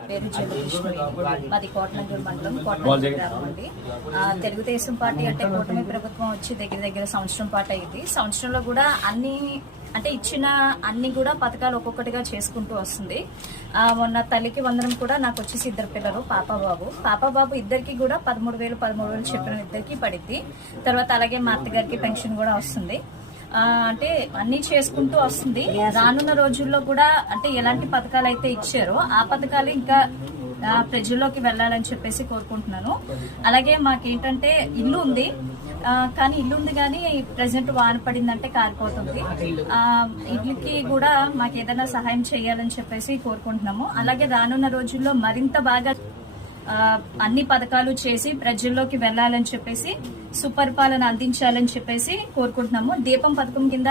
పేరు జగదీశ్వరి, మాది కోటనంగూరు మండలం కోటనంగూరు గ్రామం అండి. తెలుగుదేశం పార్టీ అంటే కూటమి ప్రభుత్వం వచ్చి దగ్గర సంవత్సరం పాటు అయింది. సంవత్సరంలో కూడా ఇచ్చిన అన్ని కూడా పథకాలు ఒక్కొక్కటిగా చేసుకుంటూ వస్తుంది. మొన్న తల్లికి వందనం కూడా నాకు వచ్చేసి 2 పిల్లలు, పాపబాబు ఇద్దరికి కూడా 13,000 చెప్పిన ఇద్దరికి పడింది. తర్వాత అలాగే మా అత్తగారికి పెన్షన్ కూడా వస్తుంది. అంటే అన్ని చేసుకుంటూ వస్తుంది. రానున్న రోజుల్లో కూడా ఎలాంటి పథకాలు అయితే ఇచ్చారో ఆ పథకాలు ఇంకా ప్రజల్లోకి వెళ్ళాలని చెప్పేసి కోరుకుంటున్నాను. అలాగే మాకేంటంటే ఇల్లు ఉంది కానీ ప్రెసెంట్ వాన పడిందంటే కారిపోతుంది. ఇళ్ళకి కూడా మాకు ఏదైనా సహాయం చేయాలని చెప్పేసి కోరుకుంటున్నాము. అలాగే రానున్న రోజుల్లో మరింత బాగా అన్ని పథకాలు చేసి ప్రజల్లోకి వెళ్లాలని చెప్పేసి సుపరిపాలన అందించాలని చెప్పేసి కోరుకుంటున్నాము. దీపం పథకం కింద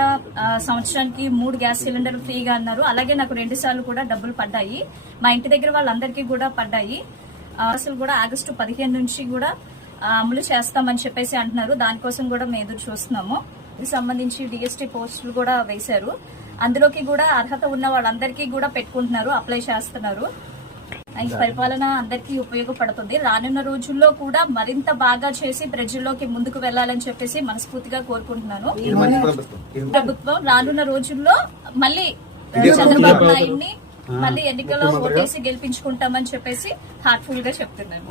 సంవత్సరానికి 3 గ్యాస్ సిలిండర్లు ఫ్రీగా అన్నారు. అలాగే నాకు 2 సార్లు కూడా డబ్బులు పడ్డాయి. మా ఇంటి దగ్గర వాళ్ళందరికీ కూడా పడ్డాయి. అసలు కూడా ఆగస్టు 15 నుంచి కూడా అమలు చేస్తామని చెప్పేసి అంటున్నారు. దానికోసం కూడా మేము ఎదురు చూస్తున్నాము. దీనికి సంబంధించి డిఎస్టీ పోస్టులు కూడా వేశారు. అందులోకి కూడా అర్హత ఉన్న వాళ్ళందరికీ కూడా పెట్టుకుంటున్నారు, అప్లై చేస్తున్నారు. ఈ పరిపాలన అందరికీ ఉపయోగపడుతుంది. రానున్న రోజుల్లో కూడా మరింత బాగా చేసి ప్రజల్లోకి ముందుకు వెళ్లాలని చెప్పేసి మనస్ఫూర్తిగా కోరుకుంటున్నాను. ప్రభుత్వం రానున్న రోజుల్లో మళ్ళీ చంద్రబాబు నాయుడిని మళ్ళీ ఎన్నికల్లో ఓటేసి గెలిపించుకుంటామని చెప్పేసి హార్ట్ఫుల్ గా చెప్తున్నాను.